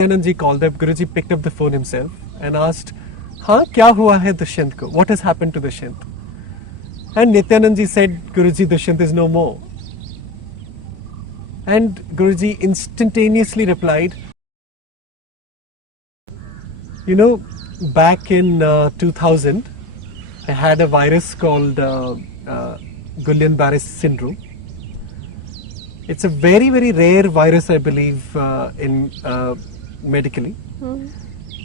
Nityanand ji called up. Guruji picked up the phone himself and asked, "हाँ क्या हुआ है दुष्यंत को? What has happened to Dushyant?" And Nityanand ji said, "Guruji, Dushyant is no more." And Guruji instantaneously replied, "You know, back in 2000, I had a virus called Guillain-Barré syndrome. It's a very, very rare virus, I believe, in medically.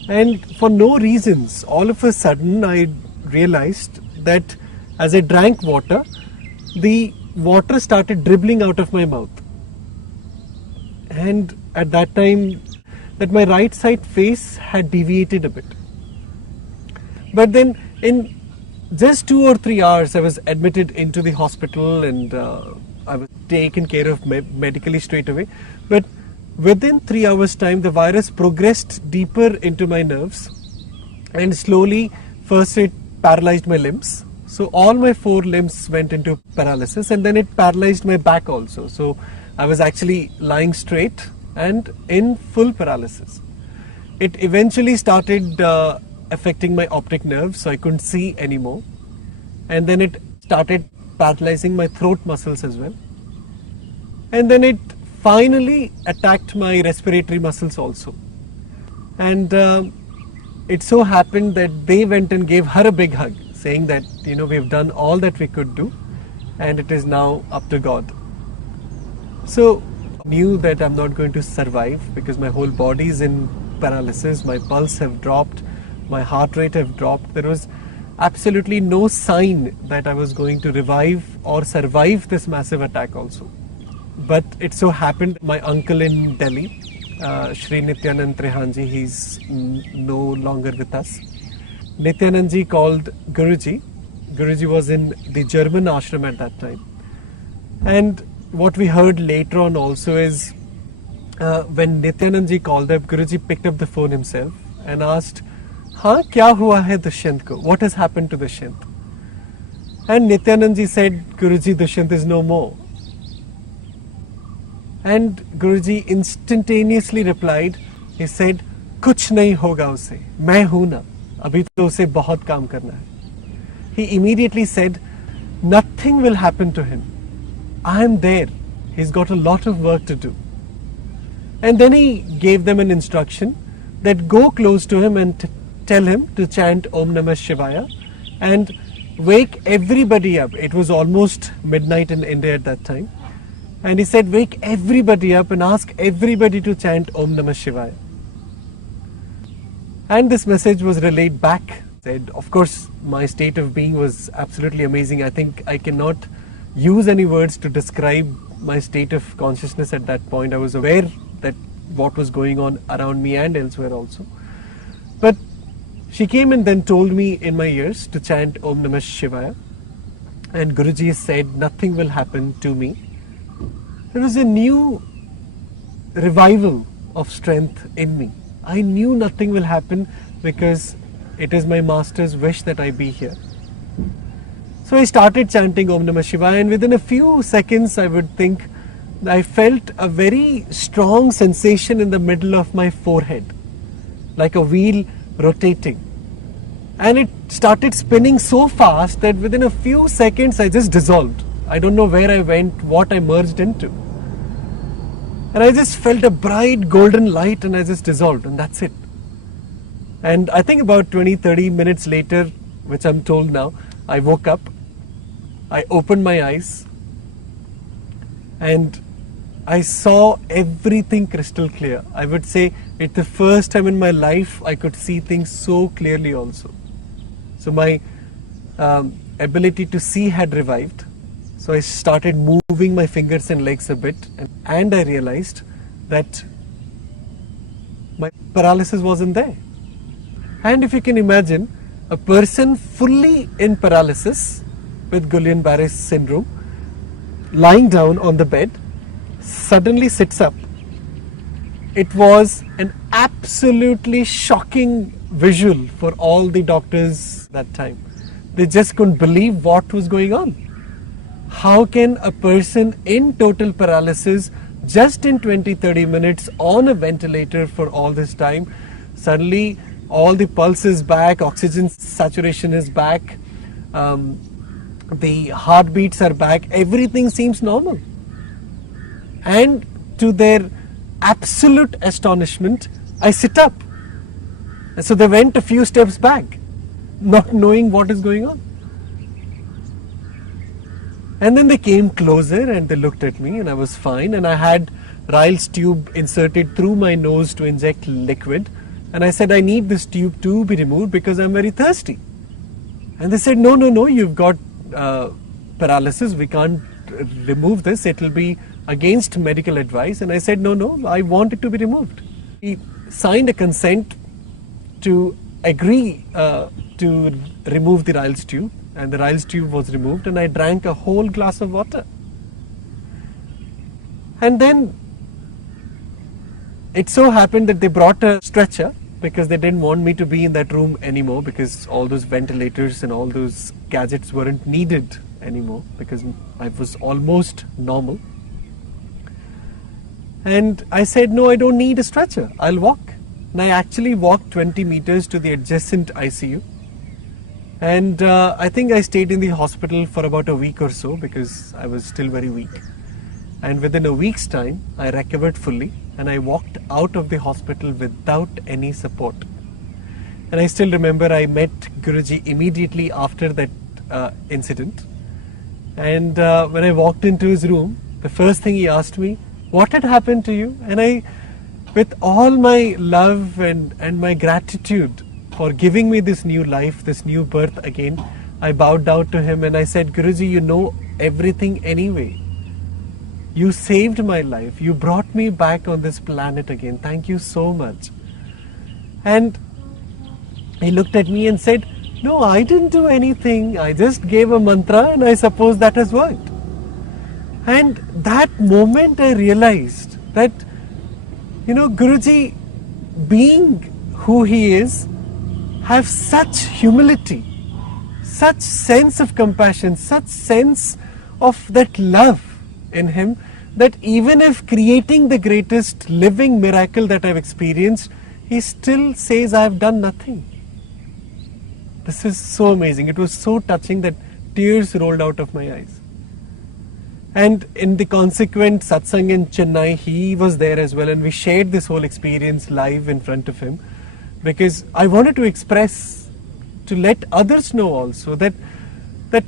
And for no reasons, all of a sudden, I realized that as I drank water, the water started dribbling out of my mouth. And at that time, that my right side face had deviated a bit. But then in just 2 or 3 hours, I was admitted into the hospital and I was taken care of medically straight away. But within 3 hours time, the virus progressed deeper into my nerves and slowly, first it paralyzed my limbs. So all my 4 limbs went into paralysis, and then it paralyzed my back also. So I was actually lying straight and in full paralysis. It eventually started affecting my optic nerve, so I couldn't see anymore. And then it started paralyzing my throat muscles as well. And then it finally attacked my respiratory muscles also. And it so happened that they went and gave her a big hug, saying that, you know, we've done all that we could do and it is now up to God. So I knew that I'm not going to survive because my whole body is in paralysis, my pulse have dropped, my heart rate have dropped. There was absolutely no sign that I was going to revive or survive this massive attack also. But it so happened my uncle in Delhi, Shri Nityanand Trehanji, he's no longer with us. Nityanand ji called Guruji. Guruji was in the German ashram at that time. And what we heard later on also is when Nityanand ji called up, Guruji picked up the phone himself and asked, "हाँ क्या हुआ है दुष्यंत को? What has happened to Dushyant?" And Nityanand ji said, "Guruji, Dushyant is no more." And Guruji instantaneously replied, he said, "कुछ नहीं होगा उसे, मैं हूं ना, अभी तो उसे बहुत काम करना है." He immediately said, "Nothing will happen to him. I am there. He's got a lot of work to do." And then he gave them an instruction that go close to him and tell him to chant Om Namah Shivaya and wake everybody up. It was almost midnight in India at that time. And he said, wake everybody up and ask everybody to chant Om Namah Shivaya. And this message was relayed back. Said, of course, my state of being was absolutely amazing. I think I cannot use any words to describe my state of consciousness at that point. I was aware that what was going on around me and elsewhere also. But she came and then told me in my ears to chant Om Namah Shivaya. And Guruji said, nothing will happen to me. There was a new revival of strength in me. I knew nothing will happen because it is my master's wish that I be here. So I started chanting Om Namah Shivaya, and within a few seconds I would think I felt a very strong sensation in the middle of my forehead, like a wheel rotating. And it started spinning so fast that within a few seconds I just dissolved. I don't know where I went, what I merged into. And I just felt a bright golden light and I just dissolved, and that's it. And I think about 20-30 minutes later, which I'm told now, I woke up, I opened my eyes, and I saw everything crystal clear. I would say it's the first time in my life I could see things so clearly also. So my ability to see had revived. So I started moving my fingers and legs a bit, and I realized that my paralysis wasn't there. And if you can imagine, a person fully in paralysis with Guillain-Barré syndrome, lying down on the bed, suddenly sits up. It was an absolutely shocking visual for all the doctors that time. They just couldn't believe what was going on. How can a person in total paralysis just in 20-30 minutes on a ventilator for all this time. Suddenly all the pulse is back, oxygen saturation is back, the heartbeats are back, everything seems normal. And to their absolute astonishment, I sit up. So they went a few steps back, not knowing what is going on. And then they came closer and they looked at me, and I was fine, and I had Ryle's tube inserted through my nose to inject liquid, and I said, I need this tube to be removed because I'm very thirsty. And they said, no, you've got paralysis, we can't remove this, it will be against medical advice. And I said, no, I want it to be removed. He signed a consent to agree to remove the Ryle's tube, and the Ryle's tube was removed, and I drank a whole glass of water. And then it so happened that they brought a stretcher because they didn't want me to be in that room anymore, because all those ventilators and all those gadgets weren't needed anymore because I was almost normal. And I said, no, I don't need a stretcher, I'll walk. And I actually walked 20 meters to the adjacent ICU. And I think I stayed in the hospital for about a week or so because I was still very weak. And within a week's time, I recovered fully and I walked out of the hospital without any support. And I still remember I met Guruji immediately after that incident. And when I walked into his room, the first thing he asked me, what had happened to you? And I, with all my love and my gratitude for giving me this new life, this new birth again, I bowed down to him and I said, Guruji, you know everything anyway. You saved my life. You brought me back on this planet again. Thank you so much. And he looked at me and said, no, I didn't do anything. I just gave a mantra and I suppose that has worked. And that moment I realized that, Guruji, being who he is, have such humility, such sense of compassion, such sense of that love in him, that even if creating the greatest living miracle that I've experienced, he still says, I have done nothing. This is so amazing. It was so touching that tears rolled out of my eyes. And in the consequent satsang in Chennai, he was there as well, and we shared this whole experience live in front of him, because I wanted to express, to let others know also that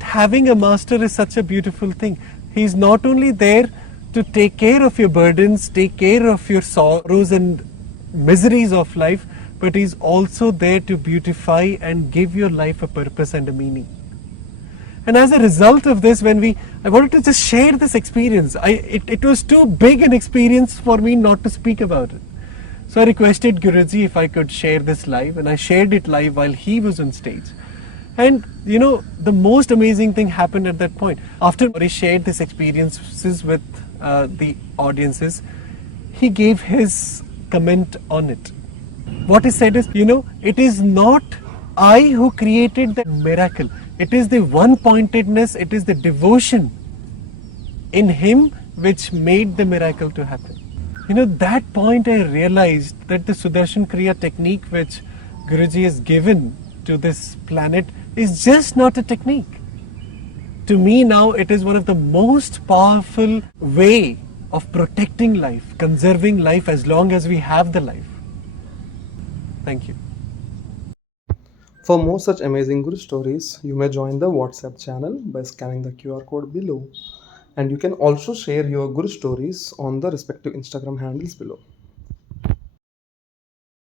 having a master is such a beautiful thing. He's not only there to take care of your burdens, take care of your sorrows and miseries of life, but he's also there to beautify and give your life a purpose and a meaning. And as a result of this, I wanted to just share this experience. It was too big an experience for me not to speak about it. So I requested Guruji if I could share this live, and I shared it live while he was on stage. And the most amazing thing happened at that point. After he shared these experiences with the audiences, he gave his comment on it. What he said is, it is not I who created the miracle. It is the one-pointedness, it is the devotion in him which made the miracle to happen. That point I realized that the Sudarshan Kriya technique which Guruji has given to this planet is just not a technique. To me now, it is one of the most powerful way of protecting life, conserving life as long as we have the life. Thank you. For more such amazing Guru stories, you may join the WhatsApp channel by scanning the QR code below. And you can also share your Guru stories on the respective Instagram handles below.